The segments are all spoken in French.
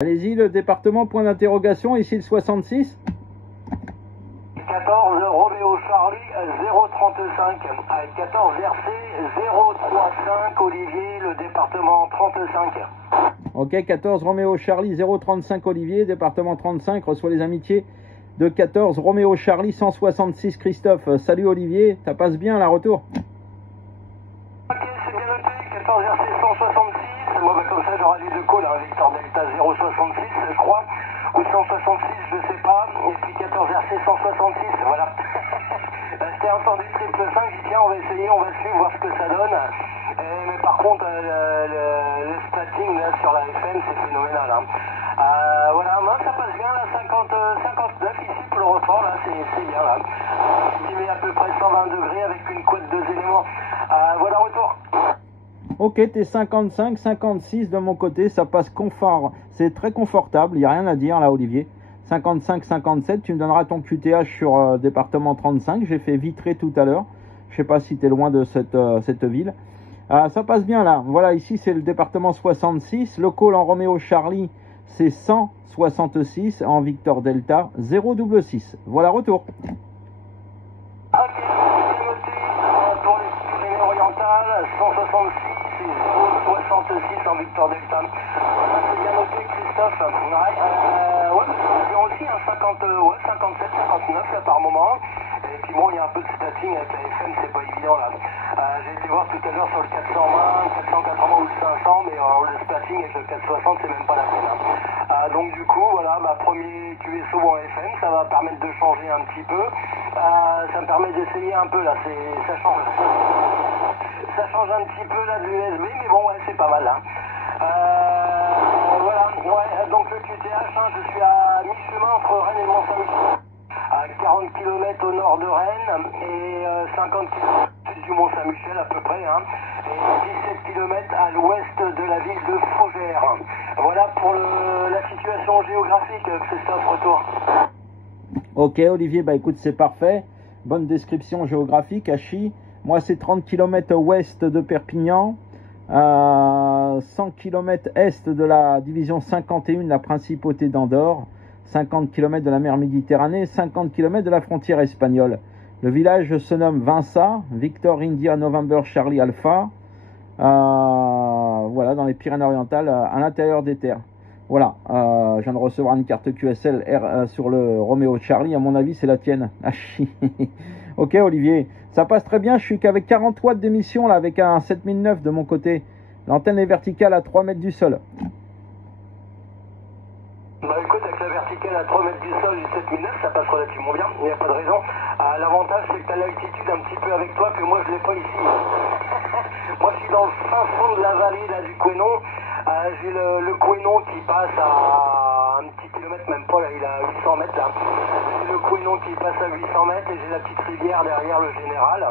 Allez-y, le département, point d'interrogation, ici le 66. 14 Roméo Charlie 035 avec 14 RC 035 Olivier, le département 35. Ok, 14 Roméo Charlie 035 Olivier, département 35, reçoit les amitiés de 14 Roméo Charlie 166 Christophe. Salut Olivier, ça passe bien la retour? Ok, c'est bien noté, 14 RC 166, moi comme ça j'aurai les deux calls, hein, Victor Delta 066 je crois, ou 166 je sais pas, et puis 14 RC 166, voilà. C'était entendu triple 5, j'ai dit tiens on va essayer, on va suivre, voir ce que ça donne. Mais par contre le splatting là sur la FM c'est phénoménal. Hein. Voilà, moi ça passe bien là, 59 ici pour le report là, c'est bien là. Il met à peu près 120 degrés avec une couette 2 éléments. Voilà retour. Ok, t'es 55, 56 de mon côté, ça passe confort, c'est très confortable, il n'y a rien à dire là Olivier. 55, 57, tu me donneras ton QTH sur département 35, j'ai fait Vitré tout à l'heure, je sais pas si tu es loin de cette ville. Ça passe bien là, voilà, ici c'est le département 66, le call en Roméo Charlie c'est 166, en Victor Delta 066, voilà retour. Ok, c'est noté pour les Pyrénées orientales, 166 et 066 en Victor Delta. C'est bien noté Christophe. Ouais, mais c'est bien aussi, hein, 57, 59 là par moment. Et puis bon, il y a un peu de statting avec la FM, c'est pas évident là. J'ai été voir tout à l'heure sur le 420, 480 ou le 500, mais le statting avec le 460 c'est même pas la peine. Hein. Donc du coup, voilà, ma premier QSO en FM, ça va permettre de changer un petit peu. Ça me permet d'essayer un peu là, ça change. Ça change un petit peu là de l'USB, mais bon, ouais, c'est pas mal là. Voilà, ouais, donc le QTH, hein, je suis à mi-chemin entre Rennes et Mont-Saint-Michel. À 40 km au nord de Rennes et 50 km au sud du Mont-Saint-Michel à peu près, hein, et 17 km à l'ouest de la ville de Fougères. Voilà pour la situation géographique, Christophe, retour. Ok Olivier, bah écoute c'est parfait, bonne description géographique, Achy, moi c'est 30 km ouest de Perpignan, 100 km est de la division 51 de la principauté d'Andorre, 50 km de la mer Méditerranée, 50 km de la frontière espagnole. Le village se nomme Vinça, Victor India November Charlie Alpha, voilà, dans les Pyrénées-Orientales, à l'intérieur des terres. Voilà, je viens de recevoir une carte QSL sur le Roméo Charlie, à mon avis c'est la tienne. Ok Olivier, ça passe très bien, je suis qu'avec 40 watts d'émission là, avec un 7009 de mon côté. L'antenne est verticale à 3 mètres du sol. Bah écoute, avec la verticale à 3 mètres du sol du 7009, ça passe relativement bien, il n'y a pas de raison. L'avantage c'est que tu as l'altitude un petit peu avec toi que moi je l'ai pas ici. Moi je suis dans le fin fond de la vallée là, du Couesnon. J'ai le Couesnon qui passe à un petit kilomètre, même pas là, il est à 800 mètres là. J'ai le Couesnon qui passe à 800 mètres et j'ai la petite rivière derrière le Général.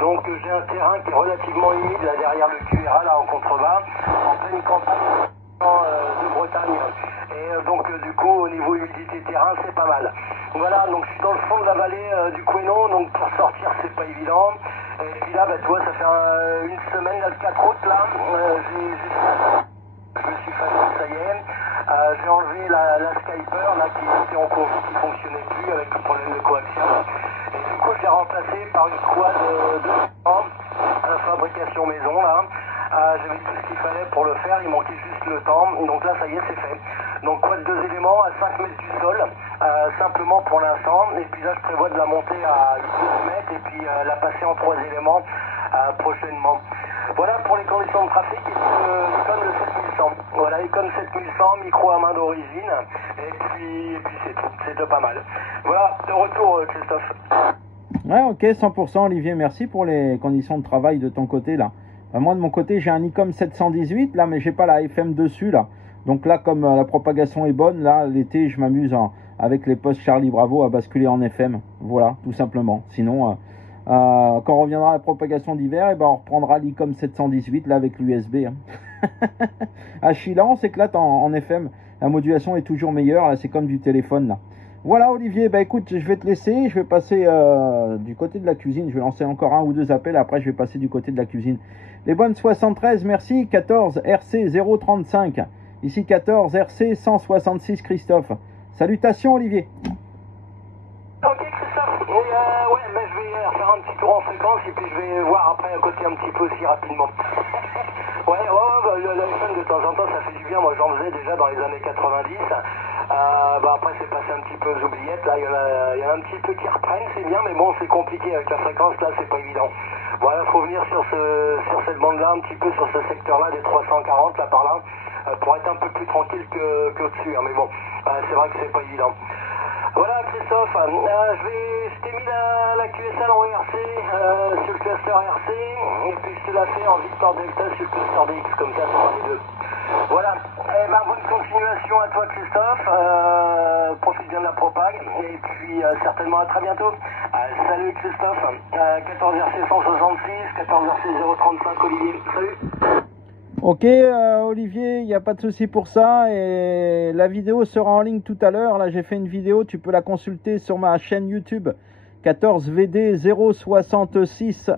Donc j'ai un terrain qui est relativement humide là derrière le QRA là en contrebas, en pleine campagne de Bretagne. Et donc du coup au niveau humidité terrain c'est pas mal. Voilà, donc je suis dans le fond de la vallée du Couesnon, donc pour sortir c'est pas évident. Et puis là bah tu vois ça fait une semaine là, le 4 août là, je me suis fatigué, ça y est. J'ai enlevé la Skyper là qui était en conflit, qui fonctionnait plus avec le problème de coaxium. Et du coup je l'ai remplacé par une quad de fabrication maison là. J'avais tout ce qu'il fallait pour le faire, il manquait juste le temps, donc là ça y est c'est fait. Donc quad 2 éléments à 5 mètres du sol, simplement pour l'instant, et puis là je prévois de la monter à 8 mètres et puis la passer en 3 éléments prochainement. Voilà pour les conditions de trafic, Icon 7100. Voilà, Icon 7100, micro à main d'origine, et puis c'est tout, c'est déjà pas mal. Voilà, de retour Christophe. Ouais ok, 100% Olivier, merci pour les conditions de travail de ton côté là. Moi de mon côté j'ai un ICOM 718 là, mais j'ai pas la FM dessus là. Donc là comme la propagation est bonne, là l'été je m'amuse avec les postes Charlie Bravo à basculer en FM. Voilà, tout simplement. Sinon quand on reviendra à la propagation d'hiver, et ben on reprendra l'ICOM 718 là avec l'USB. Hein. À Chila on s'éclate en FM. La modulation est toujours meilleure, là c'est comme du téléphone là. Voilà Olivier, bah écoute, je vais te laisser, je vais passer du côté de la cuisine, je vais lancer encore un ou deux appels, après je vais passer du côté de la cuisine. Les bonnes 73, merci, 14 RC 035, Ici 14 RC 166 Christophe. Salutations Olivier. Ok Christophe, et ouais, ben, je vais faire un petit tour en fréquence et puis je vais voir après à côté un petit peu aussi rapidement. Ouais, bah, la FM de temps en temps ça fait du bien, moi j'en faisais déjà dans les années 90. Bah après c'est passé un petit peu aux oubliettes, là il y en a un petit peu qui reprennent, c'est bien, mais bon c'est compliqué avec la fréquence, là c'est pas évident. Voilà, faut venir sur cette bande là, un petit peu sur ce secteur là des 340 là par là, pour être un peu plus tranquille qu'au-dessus, hein, mais bon, c'est vrai que c'est pas évident. Voilà Christophe, je t'ai mis la QSL en ERC sur le cluster RC et puis je te la fais en Victor Delta sur le cluster DX, comme ça sera les deux. Voilà, eh ben, bonne continuation à toi Christophe, profite bien de la propague et puis certainement à très bientôt. Salut Christophe, 14 RC 166, 14 RC 035 Olivier, salut. Ok Olivier, il n'y a pas de souci pour ça et la vidéo sera en ligne tout à l'heure. Là j'ai fait une vidéo, tu peux la consulter sur ma chaîne YouTube 14VD 066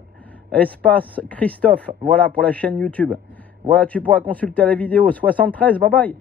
espace Christophe. Voilà pour la chaîne YouTube. Voilà, tu pourras consulter la vidéo 73, bye bye.